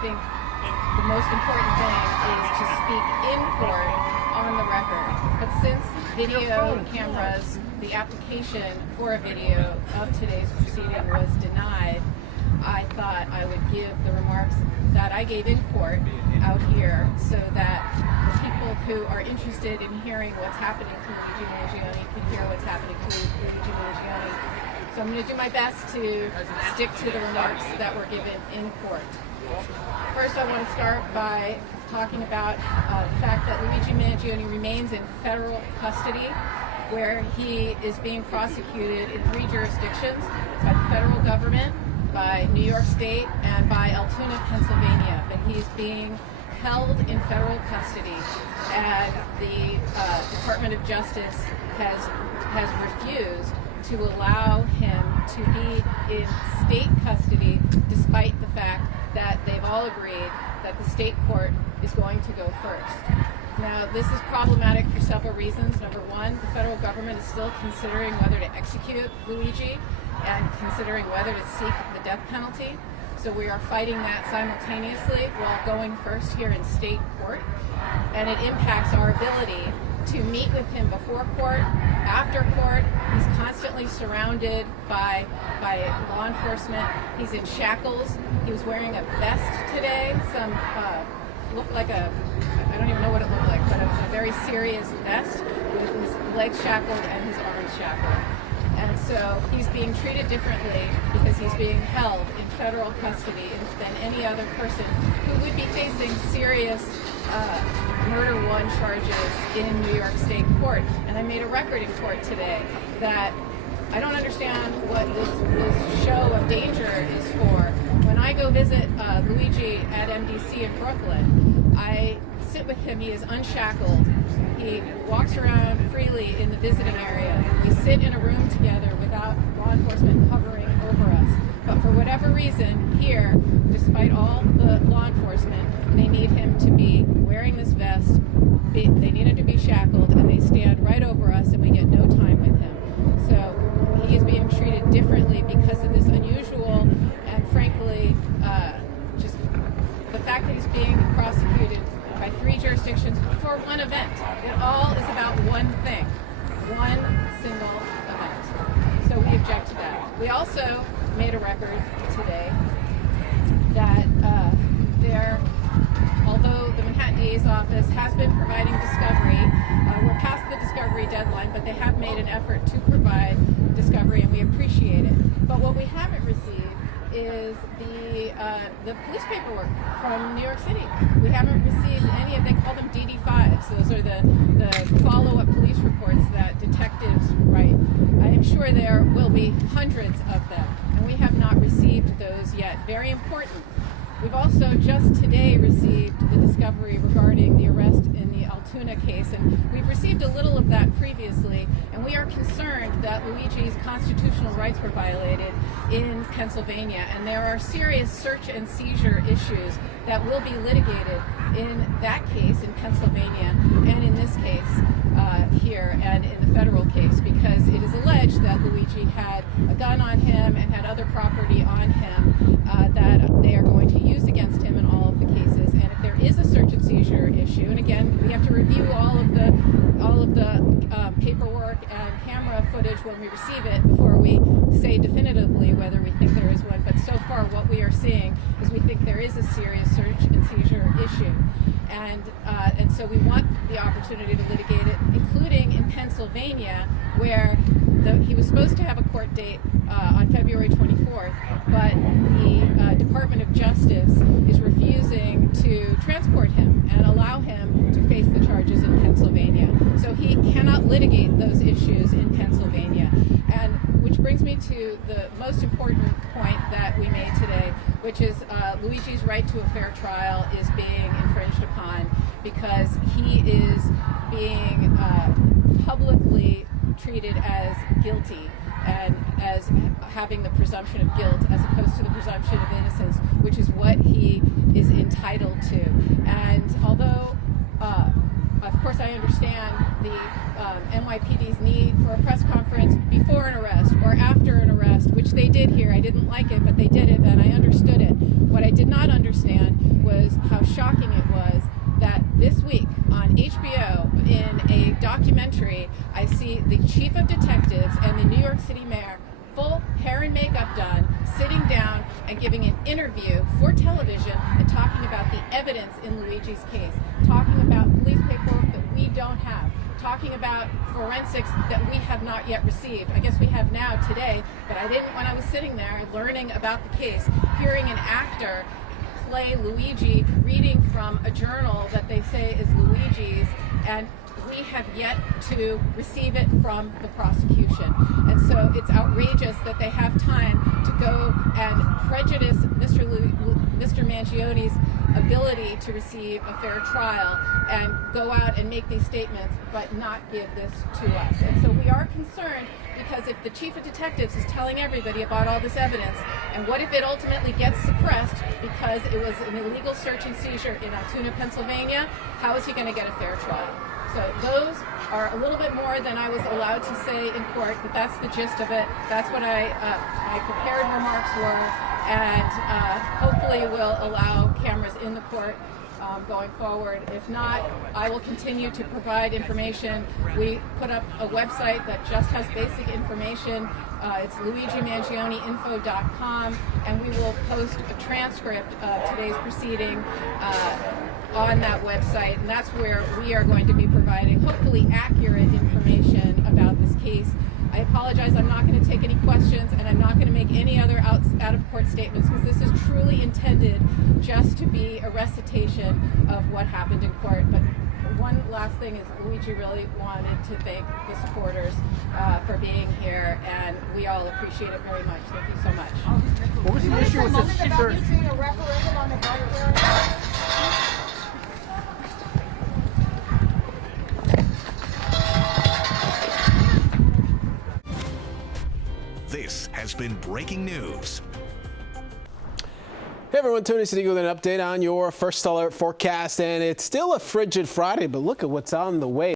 think the most important thing is to speak in court on the record. But since video cameras, the application for a video of today's proceeding was denied, I thought I would give the remarks that I gave in court out here so that the people who are interested in hearing what's happening to Luigi Mangione can hear what's happening to Luigi Mangione. So I'm going to do my best to stick to the remarks that were given in court. First, I want to start by talking about the fact that Luigi Mangione remains in federal custody, where he is being prosecuted in 3 jurisdictions: by the federal government, by New York State, and by Altoona, Pennsylvania. But he's being held in federal custody, and the Department of Justice has refused to allow him to be in state custody, despite the fact that they've all agreed that the state court is going to go first. Now, this is problematic for several reasons. Number one, the federal government is still considering whether to execute Luigi and considering whether to seek the death penalty. So we are fighting that simultaneously while going first here in state court. And it impacts our ability to meet with him before court, after court. He's constantly surrounded by law enforcement. He's in shackles. He was wearing a vest today, looked like I don't even know what it looked like, but a very serious vest with his legs shackled and his arms shackled. And so he's being treated differently because he's being held in federal custody than any other person who would be facing serious murder 1 charges in New York State court. And I made a record in court today that I don't understand what this show of danger is for. When I go visit Luigi at MDC in Brooklyn, I sit with him. He is unshackled. He walks around freely in the visiting area. We sit in a room together without law enforcement hovering over us. But for whatever reason, here, despite all the law enforcement, they need him to be wearing this vest. They need him to be shackled, and they stand right over us, and we get no time with him. So he is being treated differently because of this unusual and frankly, just the fact that he's being prosecuted by 3 jurisdictions for one event. It all is about one thing, one single event. So we object to that. We also made a record today that although the Manhattan DA's office has been providing discovery, we're past the discovery deadline, but they have made an effort to provide discovery, and we appreciate it. But what we haven't received is the police paperwork from New York City. We haven't received any of, they call them DD5s. Those are the follow-up police reports that detectives write. I am sure there will be hundreds of them, and we have not received those yet. Very important. We've also just today received the discovery regarding the arrest in the Altoona case, and we've received a little of that previously, and we are concerned that Luigi's constitutional rights were violated in Pennsylvania, and there are serious search and seizure issues that will be litigated in that case in Pennsylvania and in this case here and in the federal case, because it is alleged that Luigi had a gun on him and had other property on him that they are going to use against him in all of the cases. And if there is a search and seizure issue, and again, we have to review all of the paperwork and camera footage when we receive it before we say definitively whether we think there is one. But so far, what we are seeing is we think there is a serious search and seizure issue, and so we want the opportunity to litigate it, including in Pennsylvania, where he was supposed to have a court date on February 24th, but the Department of Justice is refusing to transport him and allow him to face the charges in Pennsylvania. So he cannot litigate those issues in Pennsylvania. And which brings me to the most important point that we made today, which is Luigi's right to a fair trial is being infringed upon because he is being publicly treated as guilty and as having the presumption of guilt as opposed to the presumption of innocence, which is what he is entitled to. And although, of course, I understand the NYPD's need for a press conference before an arrest or after an arrest, which they did here. I didn't like it, but they did it, and I understood it. What I did not understand was how shocking it was that this week on HBO, in a documentary, I see the chief of detectives and the New York City mayor, full hair and makeup done, sitting down and giving an interview for television and talking about the evidence in Luigi's case, talking about police paperwork that we don't have, talking about forensics that we have not yet received. I guess we have now today, but I didn't when I was sitting there learning about the case, hearing an actor play Luigi reading from a journal that they say is Luigi's, and we have yet to receive it from the prosecution. And so it's outrageous that they have time to go and prejudice Mr. Mangione's ability to receive a fair trial and go out and make these statements, but not give this to us. And so we are concerned, because if the chief of detectives is telling everybody about all this evidence, and what if it ultimately gets suppressed because it was an illegal search and seizure in Altoona, Pennsylvania, how is he going to get a fair trial? So those are a little bit more than I was allowed to say in court, but that's the gist of it. That's what my prepared remarks were, and hopefully will allow cameras in the court going forward. If not, I will continue to provide information. We put up a website that just has basic information. It's luigimangioneinfo.com, and we will post a transcript of today's proceeding on that website, and that's where we are going to be providing hopefully accurate information about this case. I apologize, I'm not going to take any questions, and I'm not going to make any other out-of-court statements, because this is truly intended just to be a recitation of what happened in court. But one last thing is, Luigi really wanted to thank the supporters for being here, and we all appreciate it very much. Thank you so much. What was the issue with this search? This has been breaking news. Hey everyone, Tony Sadiq with an update on your first alert forecast, and it's still a frigid Friday, but look at what's on the way.